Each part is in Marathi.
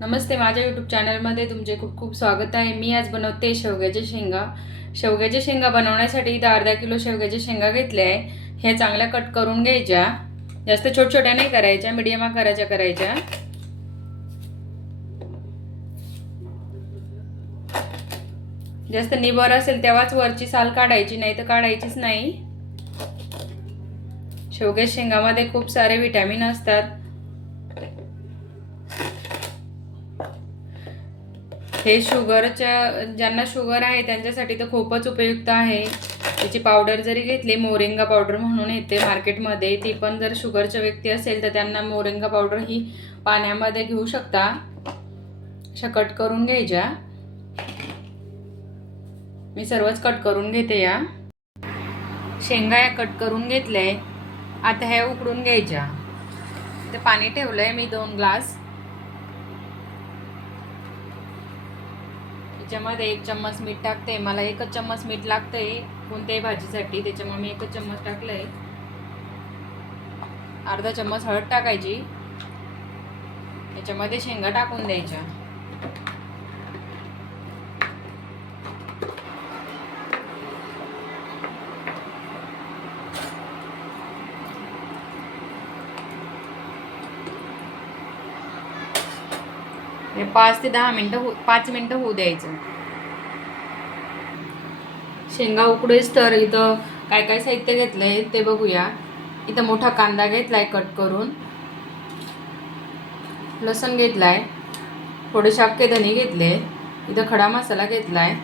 नमस्ते, माझ्या यूट्यूब चॅनलमध्ये तुमचे खूप खूप स्वागत आहे. मी आज बनवते शेवग्याच्या शेंगा. शेवग्याच्या शेंगा बनवण्यासाठी इथं अर्धा किलो शेवग्याच्या शेंगा घेतल्या आहे. हे चांगल्या कट करून घ्यायच्या. जास्त छोट्या नाही करायच्या, मीडियम आकाराच्या करायच्या. जास्त निबर असेल तेव्हाच वरची साल काढायची, नाही तर काढायचीच नाही. शेवग्याच्या शेंगामध्ये खूप सारे विटॅमिन असतात. हे शुगरच्या ज्यांना शुगर आहे त्यांच्यासाठी तर खूपच उपयुक्त आहे. त्याची पावडर जरी घेतली, मोरिंगा पावडर म्हणून येते मार्केटमध्ये, ती पण जर शुगरच्या व्यक्ती असेल तर त्यांना मोरिंगा पावडर ही पाण्यामध्ये घेऊ शकता. अशा कट करून घ्यायच्या. मी सर्वच कट करून घेते. या शेंगा या कट करून घेतले. आता हे उकडून घ्यायच्या. ते पाणी ठेवलंय मी 2 ग्लास. त्याच्यामध्ये 1 चम्मच मीठ टाकते. मला 1च चम्मच मीठ लागतंय कोणत्याही भाजीसाठी, त्याच्यामुळे मी 1च चम्मच टाकलंय. अर्धा चम्मच हळद टाकायची. याच्यामध्ये शेंगा टाकून द्यायच्या. हे 5 ते 10 मिनिटं 5 मिनिटं होऊ द्यायचं. शेंगा उकडेच तर इथं काय काय साहित्य घेतलंय ते बघूया. इथं मोठा कांदा घेतलाय कट करून, लसूण घेतलाय, थोडेसे अख्खे धने घेतले, इथं खडा मसाला घेतलाय,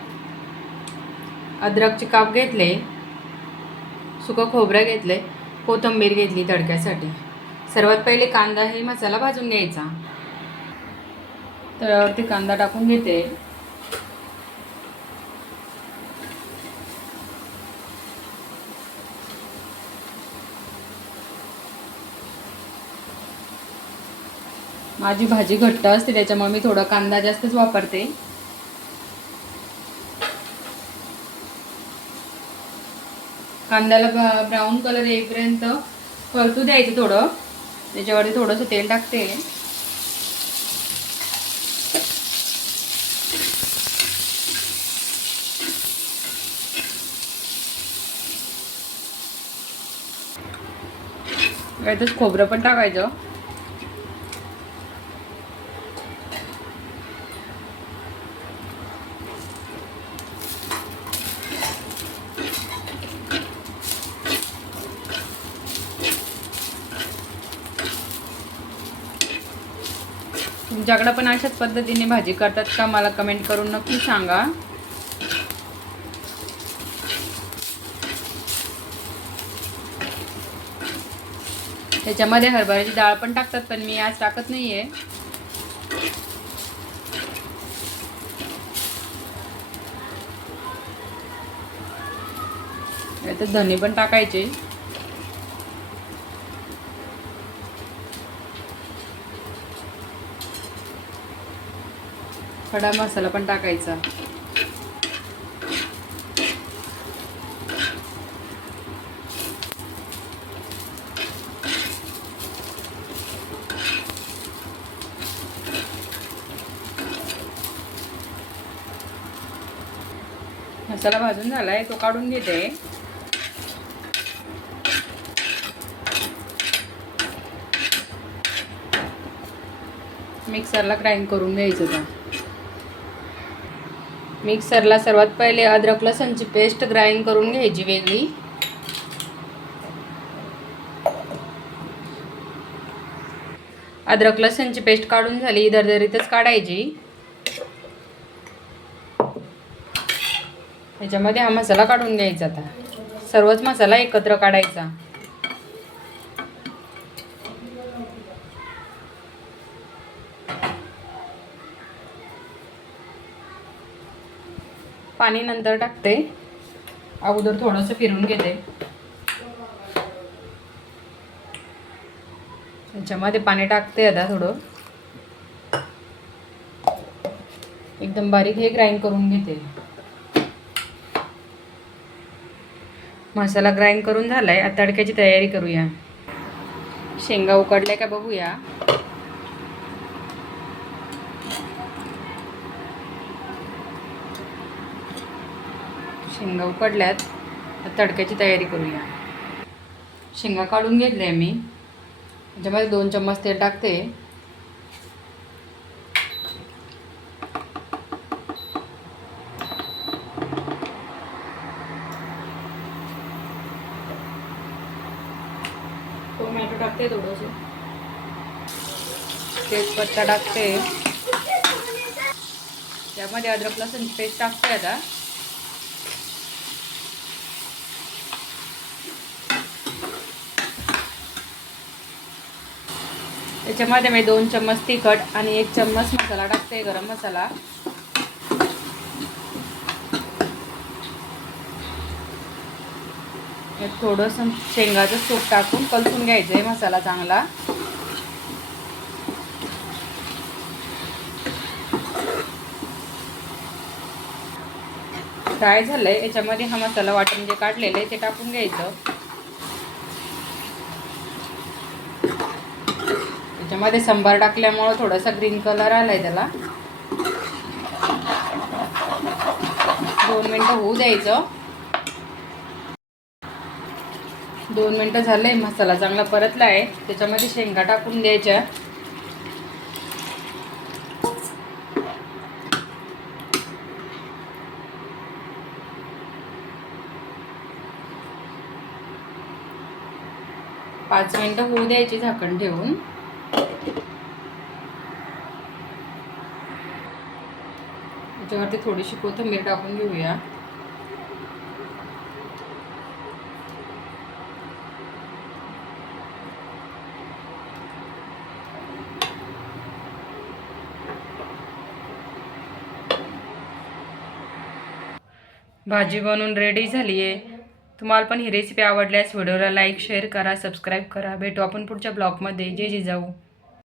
अद्रकचे काप घेतले, सुकं खोबरं घेतले, कोथिंबीर घेतली तडक्यासाठी. सर्वात पहिले कांदा हे मसाला भाजून घ्यायचा. तव्यावरती कांदा टाकून घेते. माझी भाजी घट्ट असते त्याच्यामुळे मी थोडा कांदा जास्तच वापरते. कांद्याला ब्राऊन कलर येईपर्यंत परतू द्यायचं थोडं. त्याच्यावरती थोडंसं तेल टाकते. यातच खोबरं पण टाकायचं. तुमच्याकडे पण अशाच पद्धतीने भाजी करतात का, मला कमेंट करून नक्की सांगा. त्याच्यामध्ये हरभऱ्याची डाळ पण टाकतात, पण मी आज टाकत नाहीये. यात धने पण टाकायचे. खडा मसाला पण टाकायचा. मसाला भाजून झालाय, तो काढून घेते. मिक्सरला ग्राइंड करून घ्यायचं. का मिक्सरला सर्वात पहिले अद्रक लसणची पेस्ट ग्राइंड करून घ्यायची वेगळी. अद्रक लसणची पेस्ट काढून झाली, दरदरीतच काढायची. त्याच्यामध्ये हा मसाला काढून घ्यायचा. आता सर्वच मसाला एकत्र काढायचा. पाणी नंतर टाकते, अगोदर थोडंसं फिरून घेते. त्याच्यामध्ये पाणी टाकते. आता थोडं एकदम बारीक हे ग्राइंड करून घेते. मसाला ग्राइंड करून झालाय. आता तडक्याची तयारी करूया. शेंगा उकडल्या का बघूया. शेंगा उकडल्यात, तडक्याची तयारी करूया. शेंगा काढून घेतल्या मी. त्याच्यामध्ये 2 चम्मच तेल टाकते. टोमॅटो टाकते थोडंसं, तेजपत्ता टाकते, त्यामध्ये अद्रक लसूण पेस्ट टाकते. आता त्याच्यामध्ये मी 2 चम्मच तिखट आणि 1 चम्मच मसाला टाकते, गरम मसाला. थोडंसं शेंगाचं सूप टाकून कलसून घ्यायचं आहे मसाला चांगला. फ्राय झालंय. याच्यामध्ये हा मसाला वाटण जे काढलेलं आहे ते टाकून घ्यायचं. त्याच्यामध्ये सांबार टाकल्यामुळं थोडासा ग्रीन कलर आलाय त्याला. 2 मिनटं होऊ द्यायचं. 2 मिनटं झालंय. मसाला चांगला परतला आहे. त्याच्यामध्ये शेंगा टाकून द्यायच्या. पाच मिनटं होऊ द्यायची झाकण ठेवून. त्याच्यावरती थोडीशी कोथिंबीर टाकून घेऊया. भाजी बनवून रेडी झाली आहे. तुम्हाला पण ही रेसिपी आवडल्यास व्हिडिओला लाईक शेअर करा, सबस्क्राईब करा. भेटू आपण पुढच्या ब्लॉगमध्ये. जय जिजाऊ.